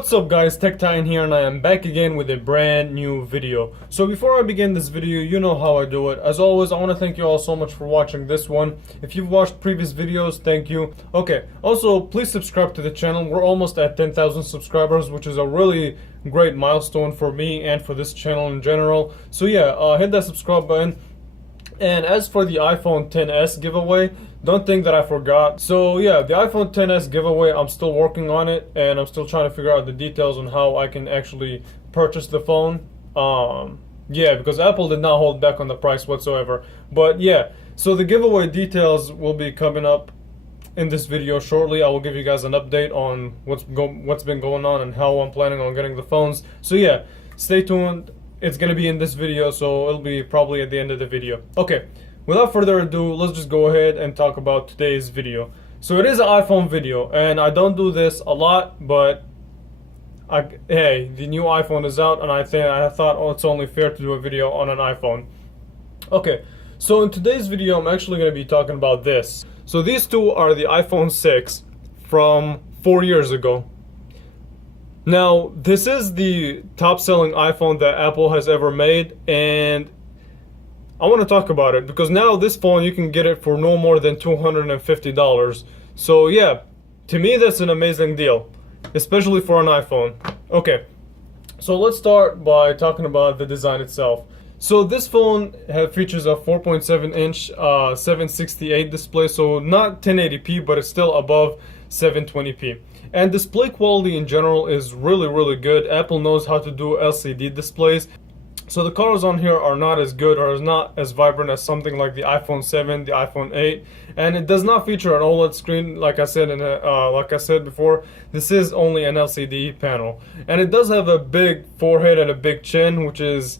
What's up guys, Tech Titan here, and I am back again with a brand new video. So before I begin this video, you know how I do it. As always, I want to thank you all so much for watching this one. If you've watched previous videos, thank you. Okay, also please subscribe to the channel. We're almost at 10,000 subscribers, which is a really great milestone for me and for this channel in general. So yeah, hit that subscribe button. And as for the iPhone XS giveaway, don't think that I forgot. So yeah, the iPhone XS giveaway, I'm still working on it, and I'm still trying to figure out the details on how I can actually purchase the phone. Yeah, because Apple did not hold back on the price whatsoever. But yeah, so the giveaway details will be coming up in this video shortly. I will give you guys an update on what's been going on and how I'm planning on getting the phones. So yeah, stay tuned. It's gonna be in this video, so it'll be probably at the end of the video. Okay, without further ado, let's just go ahead and talk about today's video. So it is an iPhone video, and I don't do this a lot, but hey, the new iPhone is out, and I thought, oh, it's only fair to do a video on an iPhone. Okay, so in today's video, I'm actually gonna be talking about this. So these two are the iPhone 6 from 4 years ago. Now, this is the top-selling iPhone that Apple has ever made, and I want to talk about it because now this phone, you can get it for no more than $250. So yeah, to me that's an amazing deal, especially for an iPhone. Okay, so let's start by talking about the design itself. So this phone features a 4.7-inch 768 display, so not 1080p, but it's still above 720p. And display quality in general is really good. Apple knows how to do LCD displays. So the colors on here are not as good or is not as vibrant as something like the iPhone 7, the iPhone 8, and it does not feature an OLED screen. Like I said before, this is only an LCD panel, and it does have a big forehead and a big chin, which is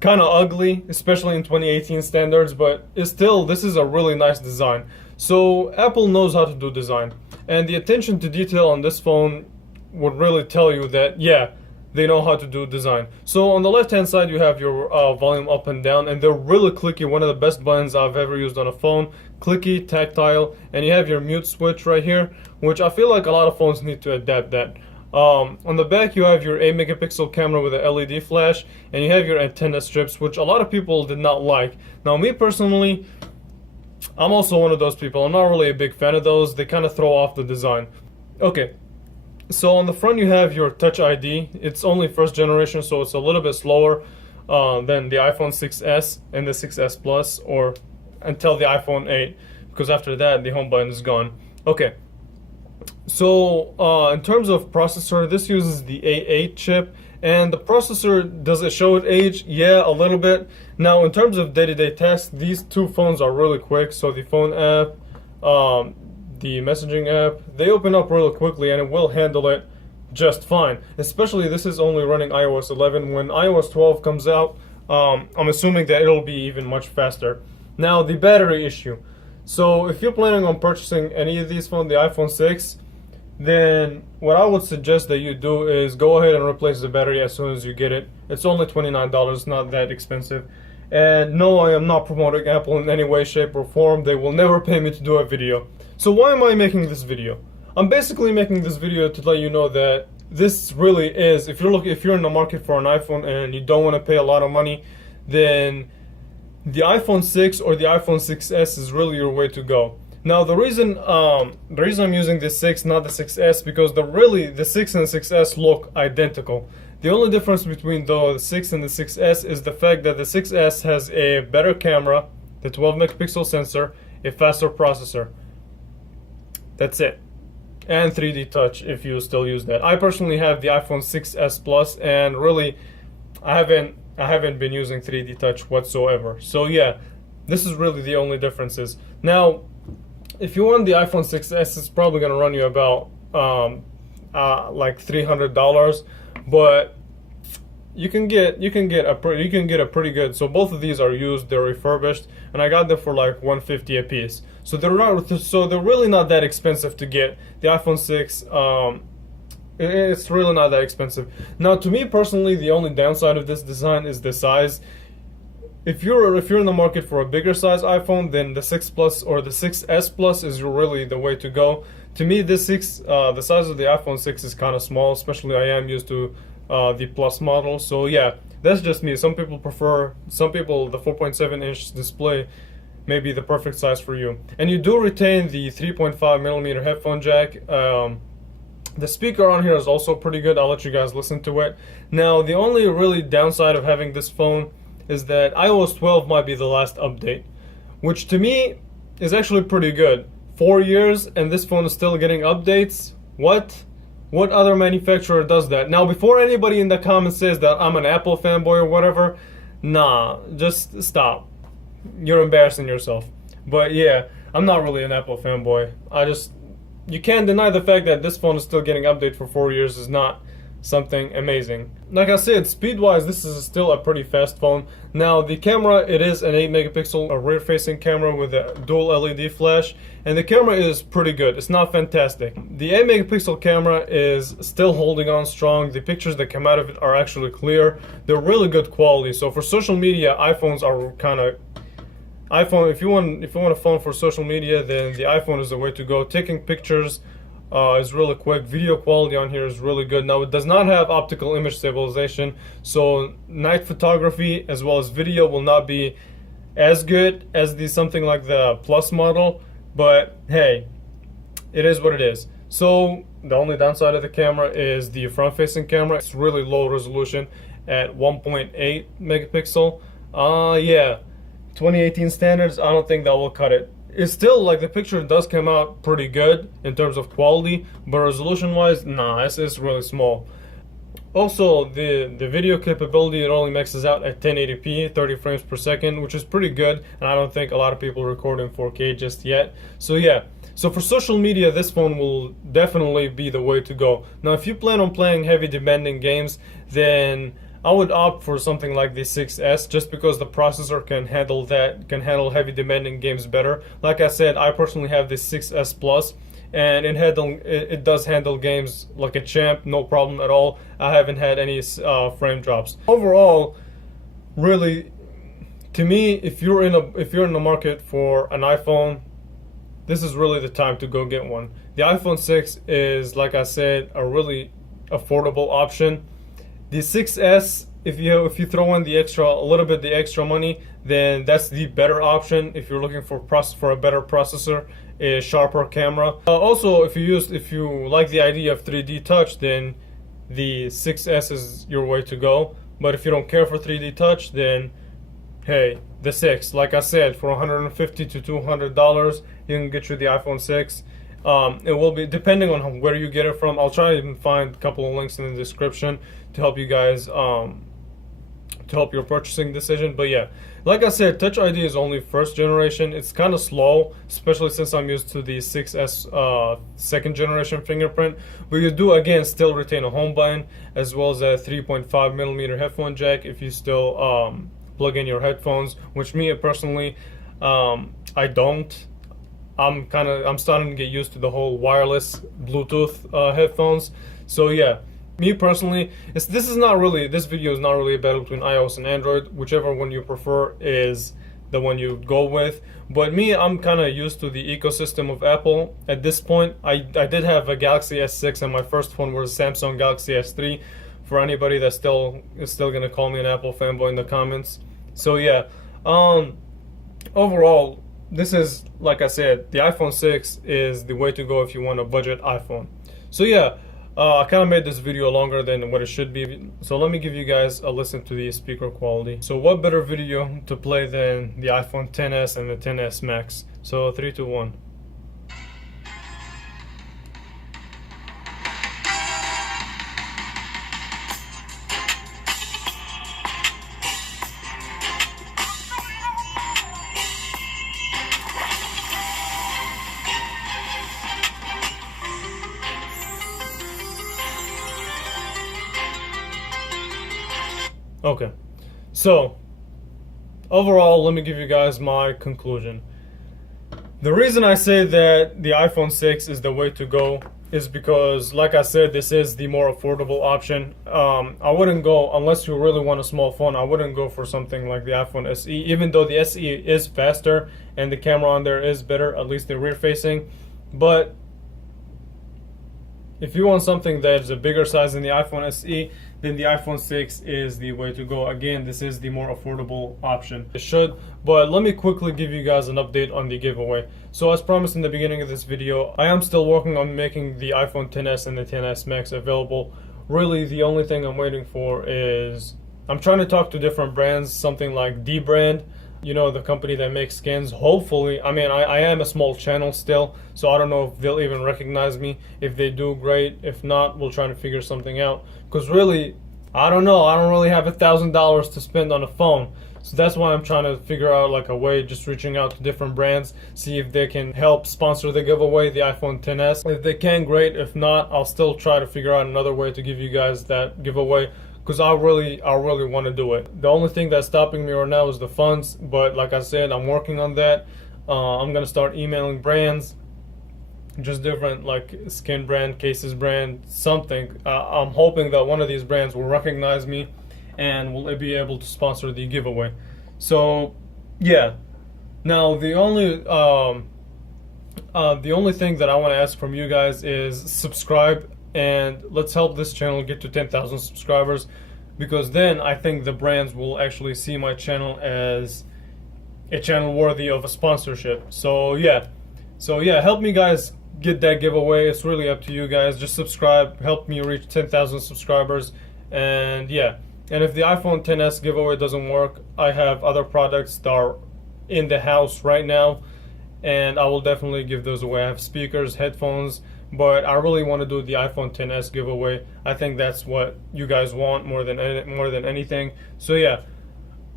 kind of ugly, especially in 2018 standards. But it's still, this is a really nice design. So Apple knows how to do design, and the attention to detail on this phone would really tell you that yeah, they know how to do design. So on the left hand side you have your volume up and down, and they're really clicky. One of the best buttons I've ever used on a phone. Clicky, tactile, and you have your mute switch right here, which I feel like a lot of phones need to adapt that. On the back you have your 8 megapixel camera with a LED flash, and you have your antenna strips, which a lot of people did not like. Now me personally, I'm also one of those people. I'm not really a big fan of those. They kind of throw off the design. Okay, so on the front you have your Touch ID. It's only first generation, so it's a little bit slower than the iPhone 6s and the 6s Plus, or until the iPhone 8, because after that the home button is gone. Okay, so in terms of processor, this uses the A8 chip. And the processor, does it show its age? Yeah, a little bit. Now, in terms of day-to-day tasks, these two phones are really quick. So the phone app, the messaging app, they open up really quickly, and it will handle it just fine. Especially, this is only running iOS 11. When iOS 12 comes out, I'm assuming that it'll be even much faster. Now, the battery issue. So if you're planning on purchasing any of these phones, the iPhone 6, then what I would suggest that you do is go ahead and replace the battery as soon as you get it. It's only $29, not that expensive. And no, I am not promoting Apple in any way, shape, or form. They will never pay me to do a video. So why am I making this video? I'm basically making this video to let you know that this really is, if you're in the market for an iPhone and you don't want to pay a lot of money, then the iPhone 6 or the iPhone 6s is really your way to go. Now the reason I'm using the 6, not the 6s, because the 6 and the 6s look identical. The only difference between the 6 and the 6s is the fact that the 6s has a better camera, the 12 megapixel sensor, a faster processor. That's it. And 3D touch if you still use that. I personally have the iPhone 6s Plus, and really I haven't been using 3D touch whatsoever. So yeah, this is really the only differences. Now, if you want the iPhone 6s, it's probably going to run you about like $300, but you can get a pretty good. So both of these are used, they're refurbished, and I got them for like $150 a piece. So they're really not that expensive to get. The iPhone 6, it's really not that expensive. Now, to me personally, the only downside of this design is the size. If you're in the market for a bigger size iPhone, then the 6 Plus or the 6s Plus is really the way to go. to me, the size of the iPhone 6 is kind of small, especially I am used to the Plus model. So yeah, that's just me. Some people the 4.7-inch display may be the perfect size for you. And you do retain the 3.5mm headphone jack. The speaker on here is also pretty good. I'll let you guys listen to it. Now, the only really downside of having this phone is that iOS 12 might be the last update, which to me is actually pretty good. 4 years and this phone is still getting updates? What? What other manufacturer does that? Now, before anybody in the comments says that I'm an Apple fanboy or whatever, nah, just stop. You're embarrassing yourself. But yeah, I'm not really an Apple fanboy. You can't deny the fact that this phone is still getting updated for 4 years is not something amazing. Like I said, speed-wise, this is still a pretty fast phone. Now, the camera, it is an 8-megapixel rear-facing camera with a dual LED flash, and the camera is pretty good. It's not fantastic. The 8-megapixel camera is still holding on strong. The pictures that come out of it are actually clear. They're really good quality. So for social media, iPhones are kind of if you want a phone for social media, then the iPhone is the way to go. Taking pictures is really quick. Video quality on here is really good. Now, it does not have optical image stabilization, so night photography as well as video will not be as good as something like the Plus model, but hey, it is what it is. So the only downside of the camera is the front-facing camera. It's really low resolution at 1.8 megapixel. Yeah, 2018 standards, I don't think that will cut it. It's still, like, the picture does come out pretty good in terms of quality, but resolution wise, nah, it's really small. Also, the video capability, it only maxes out at 1080p, 30 frames per second, which is pretty good, and I don't think a lot of people record in 4K just yet. So yeah, so for social media, this phone will definitely be the way to go. Now, if you plan on playing heavy demanding games, then I would opt for something like the 6S, just because the processor can handle heavy demanding games better. Like I said, I personally have the 6S Plus, and it does handle games like a champ, no problem at all. I haven't had any frame drops. Overall, really, to me, if you're in the market for an iPhone, this is really the time to go get one. The iPhone 6 is, like I said, a really affordable option. The 6S, if you throw in the extra money, then that's the better option if you're looking for a better processor, a sharper camera. Also, if you like the idea of 3D touch, then the 6S is your way to go. But if you don't care for 3D touch, then hey, the 6. Like I said, for $150 to $200, you can get you the iPhone 6. It will be depending on where you get it from. I'll try to even find a couple of links in the description to help you guys to help your purchasing decision. But yeah, like I said, Touch ID is only first generation. It's kind of slow, especially since I'm used to the 6S second generation fingerprint. But you do again still retain a home button as well as a 3.5mm headphone jack if you still plug in your headphones, which me personally I don't. I'm starting to get used to the whole wireless Bluetooth headphones. So yeah, me personally, this video is not really a battle between iOS and Android. Whichever one you prefer is the one you go with. But me, I'm kind of used to the ecosystem of Apple at this point. I did have a Galaxy S6, and my first one was Samsung Galaxy S3. For anybody that is still gonna call me an Apple fanboy in the comments. So yeah, overall, this is, like I said, the iPhone 6 is the way to go if you want a budget iPhone. So yeah, I kind of made this video longer than what it should be. So let me give you guys a listen to the speaker quality. So what better video to play than the iPhone XS and the XS Max? So 3, 2, 1. Okay, so overall, let me give you guys my conclusion. The reason I say that the iPhone 6 is the way to go is because, like I said, this is the more affordable option. I wouldn't go, unless you really want a small phone, I wouldn't go for something like the iPhone SE, even though the SE is faster and the camera on there is better, at least the rear facing. But if you want something that's a bigger size than the iPhone SE, then the iPhone 6 is the way to go. Again, this is the more affordable option. It should, but let me quickly give you guys an update on the giveaway. So as promised in the beginning of this video, I am still working on making the iPhone XS and the XS Max available. Really, the only thing I'm waiting for is I'm trying to talk to different brands, something like D brand, you know, the company that makes skins. Hopefully, I mean, I am a small channel still, so I don't know if they'll even recognize me. If they do, great. If not, we'll try to figure something out. Because really, I don't know, I don't really have $1,000 to spend on a phone. So that's why I'm trying to figure out like a way, just reaching out to different brands, see if they can help sponsor the giveaway, the iPhone XS. If they can, great. If not, I'll still try to figure out another way to give you guys that giveaway, because I really want to do it. The only thing that's stopping me right now is the funds, but like I said, I'm working on that. I'm gonna start emailing brands, just different like skin brand, cases brand, something. I'm hoping that one of these brands will recognize me and will be able to sponsor the giveaway. So yeah, now the only thing that I want to ask from you guys is subscribe, and let's help this channel get to 10,000 subscribers, because then I think the brands will actually see my channel as a channel worthy of a sponsorship. So yeah, help me guys get that giveaway. It's really up to you guys. Just subscribe, help me reach 10,000 subscribers. And yeah, and if the iPhone XS giveaway doesn't work, I have other products that are in the house right now, and I will definitely give those away. I have speakers, headphones, but I really want to do the iPhone XS giveaway. I think that's what you guys want more than anything. So yeah,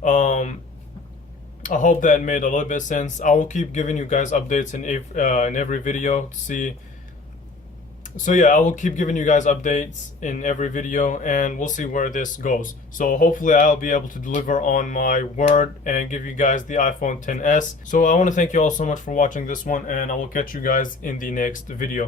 I hope that made a little bit of sense. I will keep giving you guys updates in every video to see. So yeah, I will keep giving you guys updates in every video, and we'll see where this goes. So hopefully I'll be able to deliver on my word and give you guys the iPhone XS. So I want to thank you all so much for watching this one, and I will catch you guys in the next video.